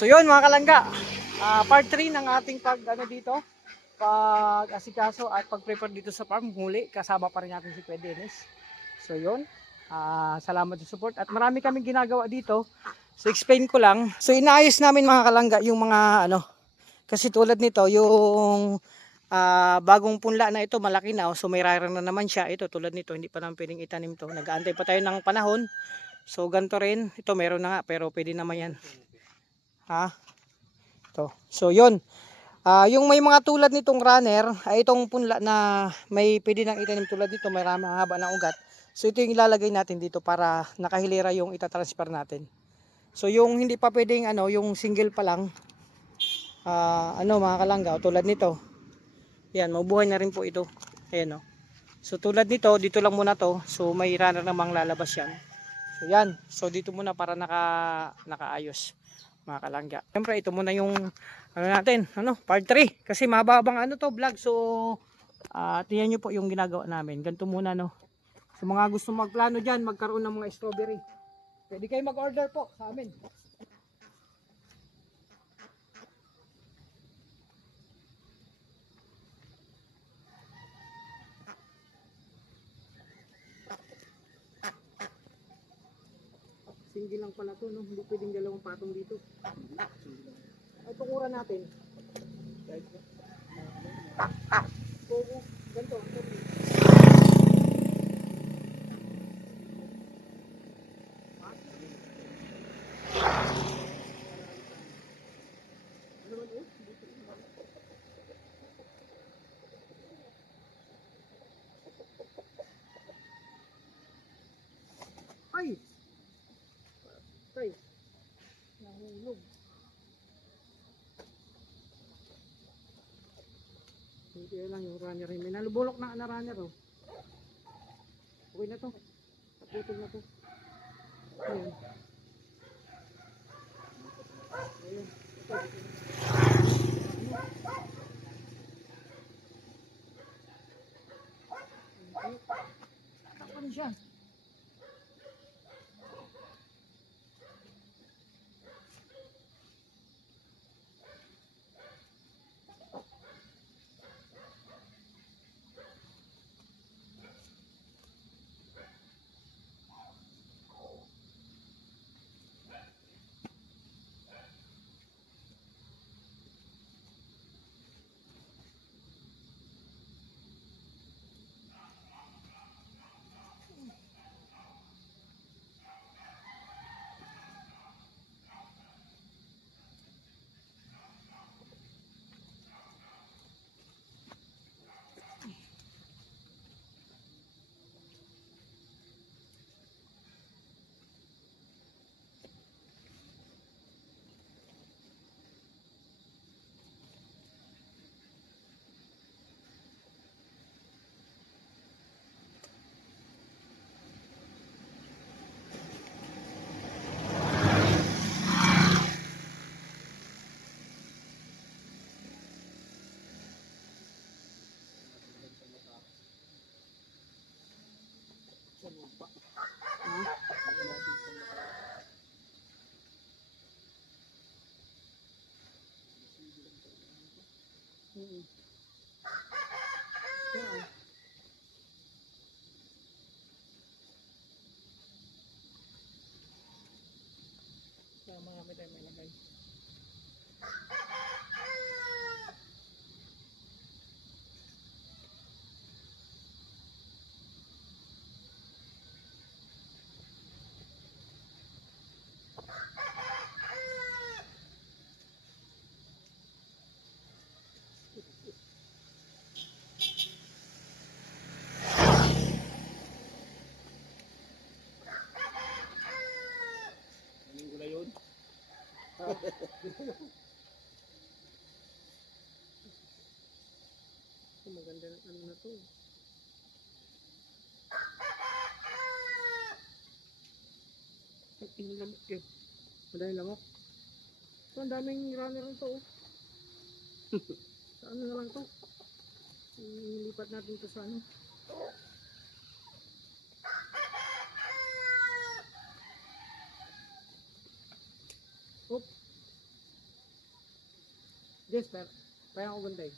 So yun mga kalangga, part 3 ng ating dito, pag-asikaso at pag-prepare dito sa farm, muli kasama pa rin natin si Kuya Dennis. So yun, salamat sa support at marami kaming ginagawa dito. So explain ko lang. So inaayos namin mga kalangga yung mga kasi tulad nito yung bagong punla na ito malaki na, so may rara na naman siya. Ito tulad nito hindi pa naman pwedeng itanim to, nag-aantay pa tayo ng panahon. So ganito rin, ito meron na nga pero pwede naman yan. So yun, yung may mga tulad nitong runner ay itong punla na may pwede nang itanim tulad nito, may haba ng ugat. So ito yung ilalagay natin dito para nakahilera yung itatransfer natin. So yung hindi pa pwedeng yung single pa lang, mga kalangga, tulad nito. Yan, mabuhay na rin po ito. Ayan. So tulad nito, dito lang muna to. So may runner namang lalabas yan. So yan. So dito muna para nakaayos mga kalangga. Siyempre ito muna yung natin, part 3 kasi mababang vlog. So tingnan nyo po yung ginagawa namin. Ganito muna So mga gusto magplano diyan, magkaroon ng mga strawberry. Pwede kayo mag-order po sa amin. Single lang pala to, hindi pwedeng dalawang patong dito. Ay, tukura natin. So, ganito. Ay! Tay! Nahulog. Hindi lang yung runner. May nalubulok na runner. Okay na to. Naputol na to. Ayan. Ayan. Takpan siya. Marami tayong may lagay. Linggo na yun. Maganda ng na to. Ang lamok yun. Madaming lamok. So, ang daming runner nito. Saan na lang to? Ilipat natin ito sa Oop. Yes, pero kaya ako ganda eh.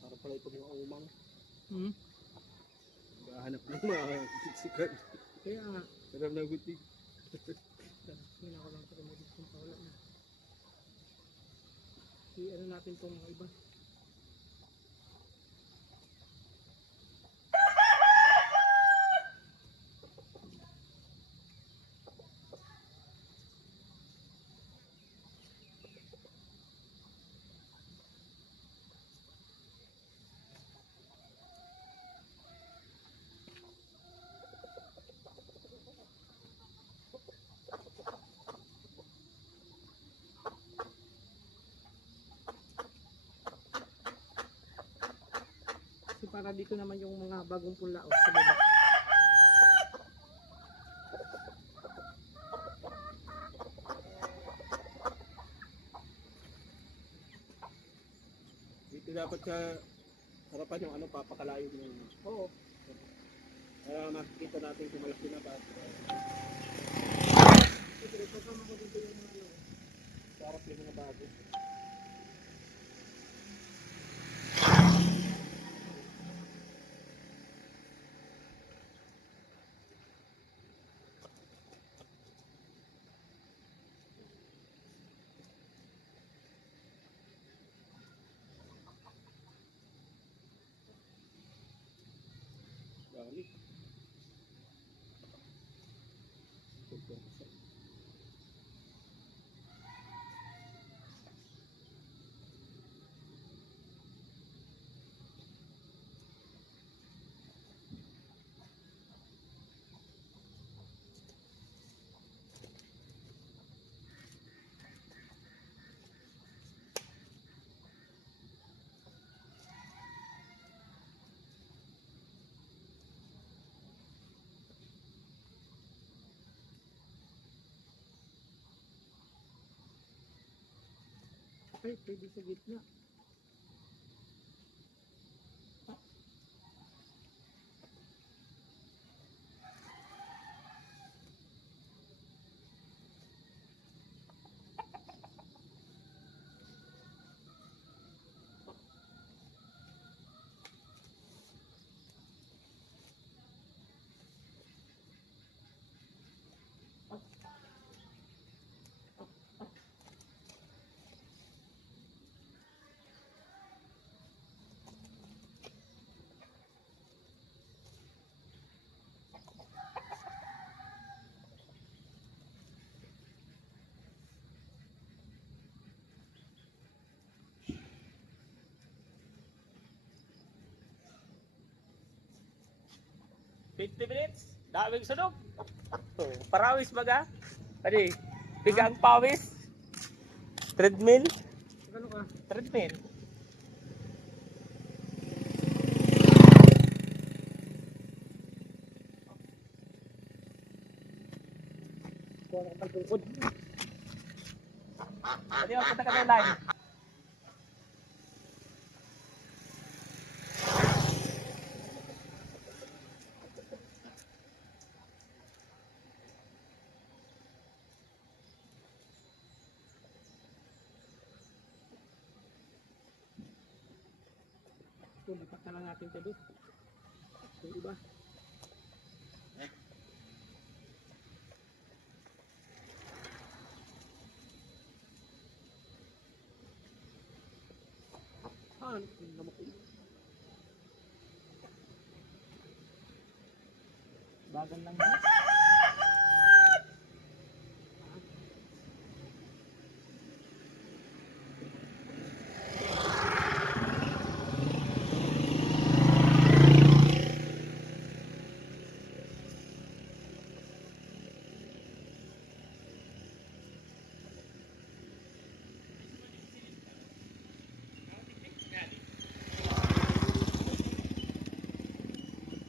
Para pala ito mga umang. Hmm? Gahanap ng mga siksikan. Kaya nga. Sarap na buti. Hindi ako lang sa kumagit kung wala na. I-ano natin itong mga iba. Kasi para dito naman yung mga bagong pula o sa baba. Dito dapat sa harapan yung ano, papakalayo mo. Oo. Kaya makikita natin kung malaki na ba. Kasi kasama ko dito yung ano. Sarap yung mga bago. Dami. Ay, pwede sa gitna. 20 minutes. Daming sunog. Oh, parawis baga. Adi, bigang pawis. Treadmill. Ano ka? Treadmill. Kuha ka pang tungkod. Adi, ako punta ka na line. So, lipat na lang natin ito doon. Yung iba. Ano? Bagal lang yun.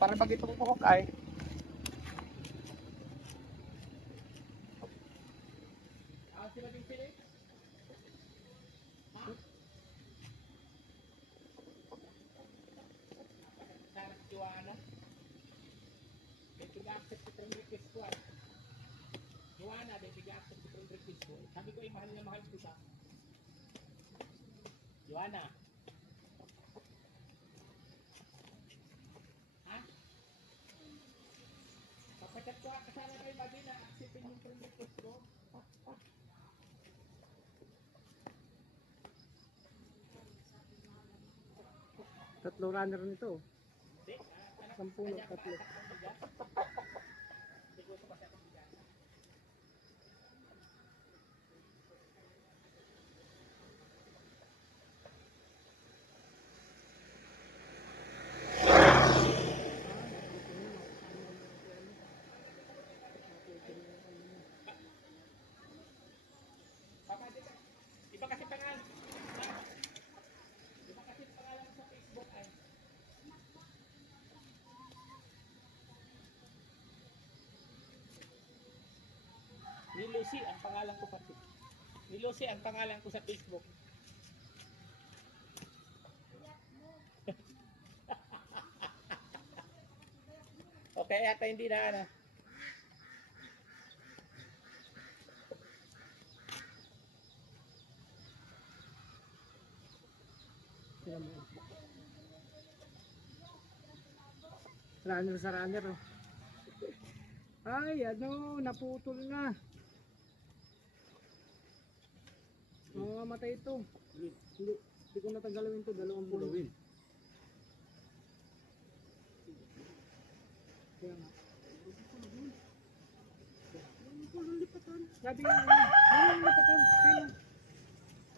Para pag ito puhok ay sila din sila eh. Sarap Joanna. May pig-accept sa friend request ko ay. Joanna, may pig-accept sa friend request ko. Sabi ko mahal na mahal ko siya. Joanna. Ha? Papacat ko kasama kayo ba din na acceptin yung friend request ko? Tatlo runner nito. 10 na tatlo. Iba kasi pangalan. Iba kasi pangalan sa Facebook ay. Ni Lucy ang pangalan ko pati. Ni Lucy ang pangalan ko sa Facebook. Okay, yata hindi na ano. Runner sa runner. Oh. Ay, ano, naputol na. Mamamatay ito. Hindi ko natagalawin ito. 2 puno. Kaya nga. Sabi nga, yung lipatan. Sino?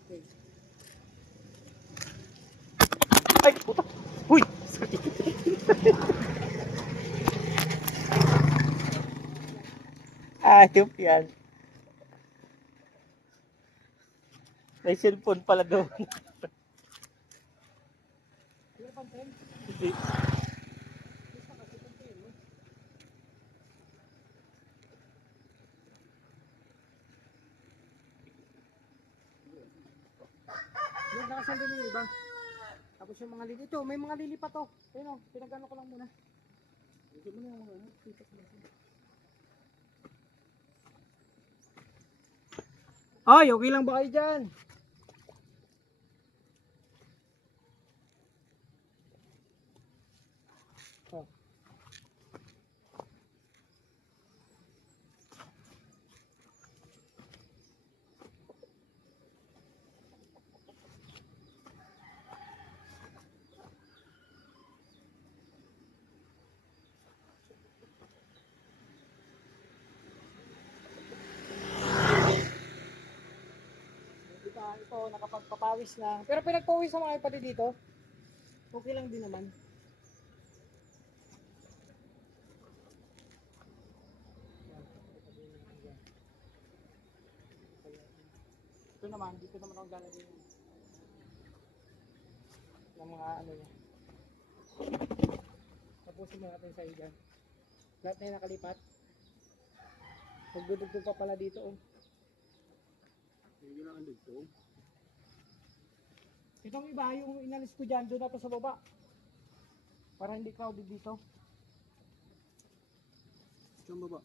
Okay. Ay, puta. Uy! Ayop yan. May cellphone pala doon. Hindi. Yung nakasan din yung iba. Tapos yung mga lili. Ito, may mga lili pa to. Ayun o, pinagano ko lang muna. Hindi mo na yung mga titas na. Ay, okay lang ba kayo dyan? Oh. Ito, nakapagpapawis na. Pero pinagpawis sa mga pati dito. Okay lang din naman. dito naman ako lalagay ng mga ano niya. Tapusin mo natin sa dyan. Lahat na yung nakalipat. Magdudugtog pa pala dito oh. Hindi lang ang dugtong. Itong iba yung inalis ko dyan, doon na to sa baba. Para hindi crowded dito. Saan baba?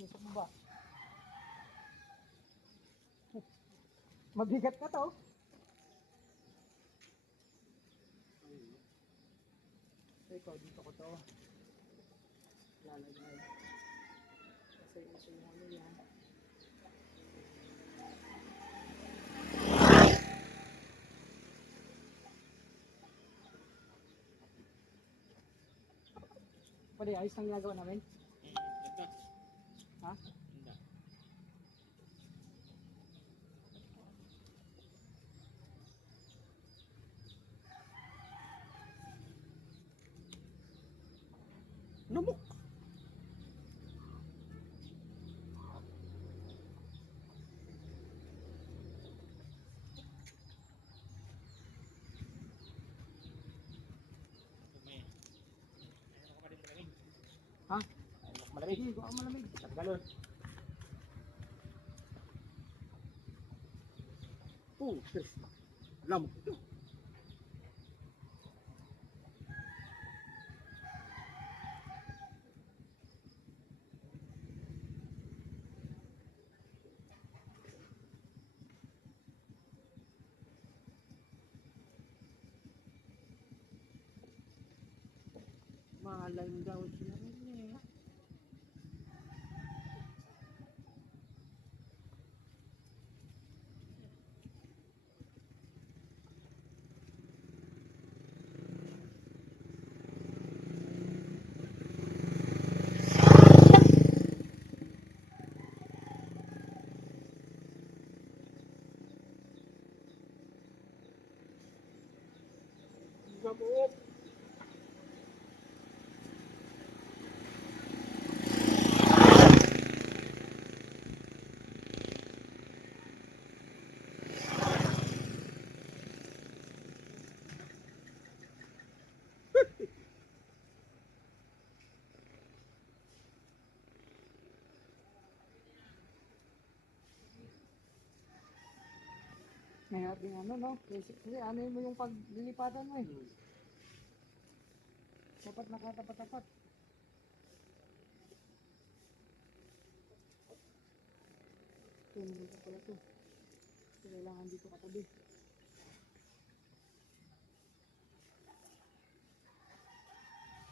Yung sa baba. Mabigat na to. So ikaw, dito ko to lalagay. Kasi ito yung ano yan. Pwede, ayos ang ginagawa namin. Ito. Ha? Hindi. Lumok! Ayun ako pa rin malamig. Ha? Ayun ako malamig. Hindi, ko ang malamig. Tanggalon. Tres. Lamok ito. Mahalang daw siya. Lamok. Mahirap din ano, no? Kasi ano mo yung paglilipatan mo eh. Dapat nakatapat-tapat. Ito, dito pala to. So, kailangan dito katabi.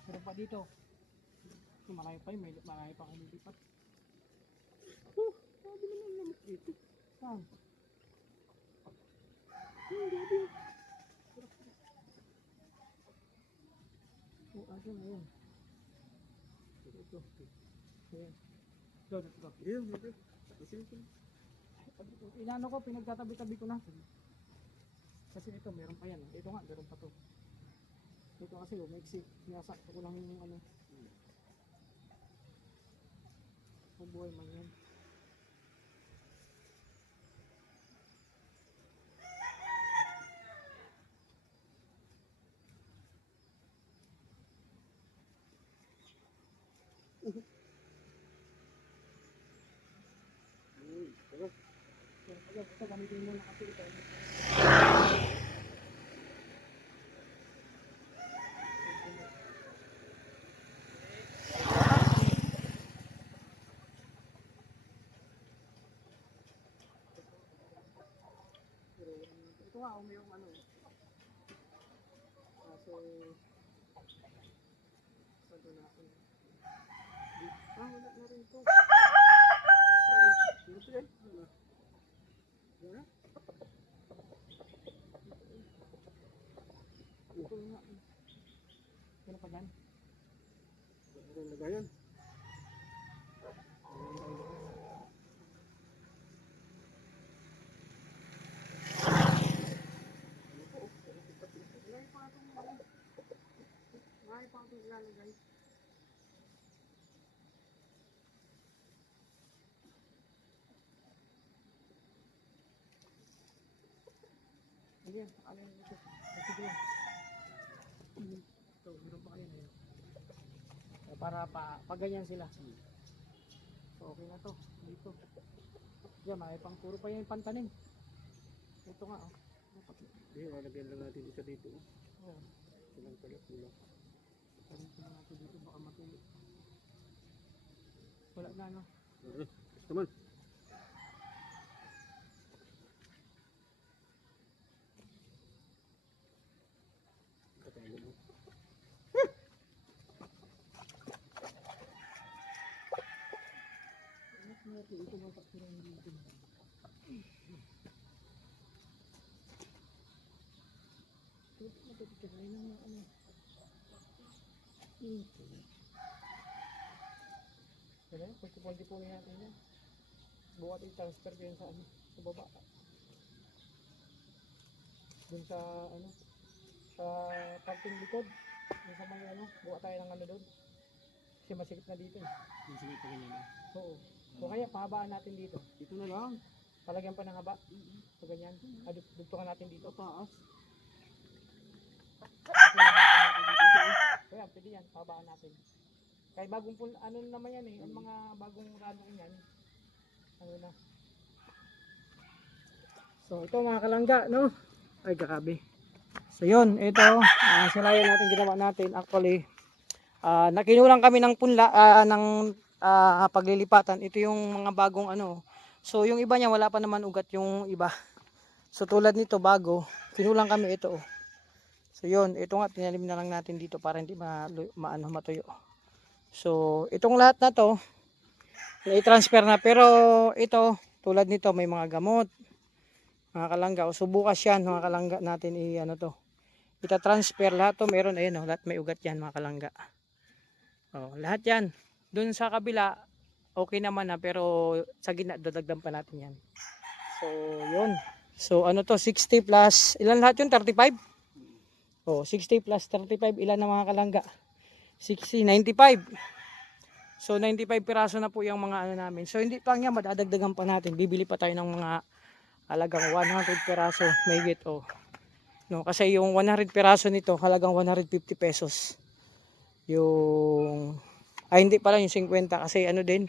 Pero pa dito. So, marami pa yun. Marami pa kang nilipat. Sabi naman lamok dito. Saan? Gabi. Oh, asan na yun? Ito. Ayan. Ito. Ayun, ito. Asin ito. Inano ko, pinagtatabi-tabi ko na. Kasi ito, meron pa yan. Ito nga, meron pa to. Ito kasi, umaiksi. Sinasakto ko lang yung ano. Kung buhay man yan. Ito, gamitin mo na kasi ito. Ito nga, yung ano. Kaso, sado na ako. Wala na rin ito. Dito yan. Wala. Ito nga. Ano pa dyan? Ito ang lagayan. Marami pa itong ilalagay. yan. Ano yan ito? Ito yan. Ito, meron pa kayo na yun. So, para pag ganyan sila. So, okay na to. Dito. Yan, may pang puro pa yan yung pantanim. Ito nga, oh. Hindi, lalagyan lang natin isa dito. Ayan. Silang pala kulang. Ganito na natin dito, baka matuloy. Wala na, no? Basta man. Ito mga taksurang dito. Ito matutikain ng mga ano. Kaya, pagkipunti-punti natin yan. Bukat i-transfer ko yun sa ano, sa baba. Dun sa ano, sa parting likod. Dun sa mga ano, bukat tayo ng ano doon. Kasi masikip na dito. Sige pa ganyan. Oo. O kaya pahabaan natin dito. Dito na lang. Palagyan pa ng haba. So ganyan. Dugtungan natin dito. Taas. Kaya pwede yan, pahabaan natin. Kaya bagong ano naman yan eh, ang mga bagong ranong yan. Ano na. So ito mga kalangga, no? Ay grabe. So yun, ito, sinayan natin, ginawa natin. Actually, nakinulang kami ng punla, ng paglilipatan. Ito yung mga bagong ano. So yung iba niya wala pa naman ugat yung iba. So tulad nito bago, kinulang kami ito. Oh. So yun, ito nga tinalim na lang natin dito para hindi matuyo. So itong lahat na to, i-transfer na, pero ito tulad nito may mga gamot. Mga kalangga, o so bukas yan mga kalangga natin ano to. Ita-transfer lahat to, meron ayun oh, lahat may ugat yan mga kalangga. Oh, lahat yan. Doon sa kabila, okay naman na, pero sa gitna, dadagdan pa natin yan. So, yun. So, ano to, 60 plus, ilan lahat yun? 35? Oh, 60 plus 35, ilan na mga kalangga? 60, 95. So, 95 piraso na po yung mga ano namin. So, hindi pa nga, madadagdagan pa natin. Bibili pa tayo ng mga halagang 100 piraso, may higit, oh. No, kasi yung 100 piraso nito, halagang 150 pesos. Yung hindi pala yung 50 kasi ano din,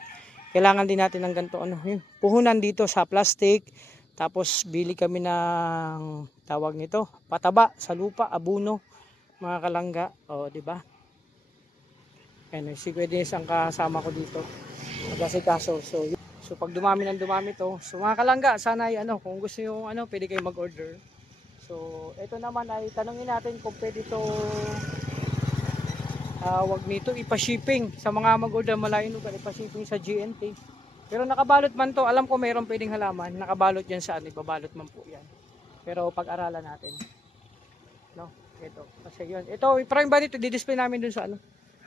kailangan din natin ng ganito ano, yun, puhunan dito sa plastic, tapos bili kami ng tawag nito, pataba sa lupa, abuno, mga kalangga, o di ba? Ano, si Kuwedis ang kasama ko dito. Mag-asikaso. So pag dumami ng dumami to, so mga kalangga, sana ay ano, kung gusto niyo ano, pwede kayong mag-order. So ito naman ay tanungin natin kung pwede to wag nito ipa-shipping sa mga mag-order malayo lugar, ipa-shipping sa GNT. Pero nakabalot man to, alam ko mayroong pwedeng halaman, nakabalot yan sa ano, ibabalot man po yan. Pero pag-aralan natin. No, ito. Kasi yun. Ito, prime ba dito, di-display namin dun sa ano,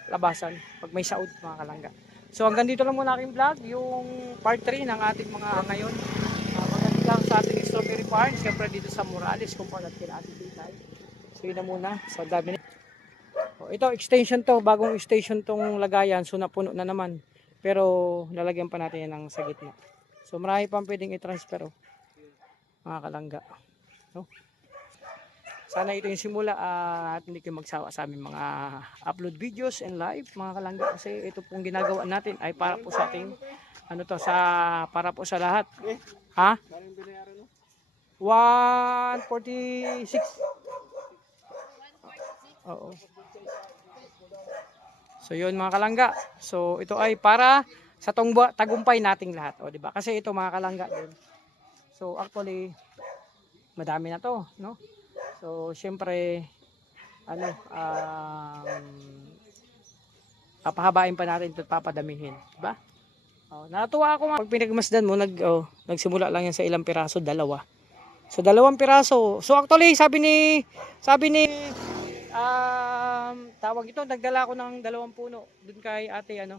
labasan, pag may saud mga kalangga. So hanggang dito lang muna aking vlog, yung part 3 ng ating mga ngayon. Maganda lang sa ating strawberry farm, siyempre dito sa Morales, kung paano kila ating Titay. So yun na muna, so dami. Ito extension to, bagong extension tong lagayan, so napuno na naman. Pero lalagyan pa natin yan ng sa gitna. So marami pang pwedeng i-transfer mga kalangga. No? Sana ito yung simula at hindi kayo magsawa sa aming mga upload videos and live mga kalangga, kasi ito pong ginagawa natin ay para po sa ating ano to, para po sa lahat. Ha? 146. Oo. So yun mga kalangga. So ito ay para sa tagumpay nating lahat, o di ba? Kasi ito mga kalangga din. So actually madami na to, no? So syempre ano papahabain pa natin ito, papadamihin, di ba? Oh, natuwa ako pag pinagmasdan mo, nagsimula lang yan sa ilang piraso, dalawa. So 2 piraso. So actually sabi ni tawag ito, nagdala ako ng 2 puno dun kay ate ano,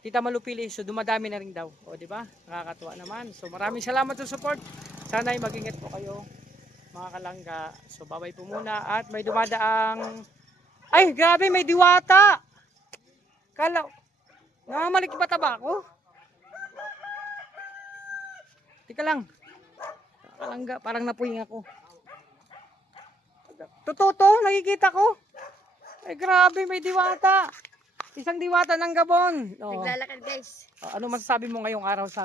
Tita Malupili. So dumadami na rin daw. O di ba? Nakakatuwa naman. So maraming salamat sa support. Sana ay mag-ingat po kayo mga kalangga. So babay po muna at may dumadaang, ay grabe, may diwata. Kala namamalik ba tabako? Tika lang. Kalangga, parang napuwing ako. Totoo to, nakikita ko. Ay grabe, may diwata. Isang diwata ng Gabon. Oh. Naglalakad guys. Ano masasabi mo ngayong araw sa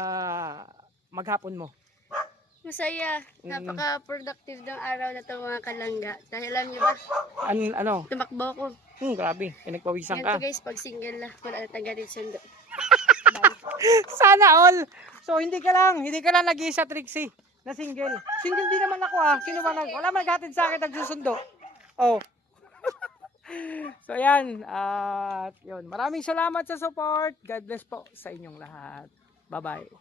maghapon mo? Masaya. Napaka-productive ng araw na ito mga kalangga. Dahil alam niyo ba, Ano? tumakbo ko. Grabe, pinagpawisan ka. Ganito guys, pag single na, wala na tanggalin sundo. Sana all. So hindi ka lang nag-iisa, Trixie, na single. Single din naman ako ah. Sino ba wala man naghatid sa akin nagsusundo. Oh. So yan, at yun. Maraming salamat sa support. God bless po sa inyong lahat. Bye-bye.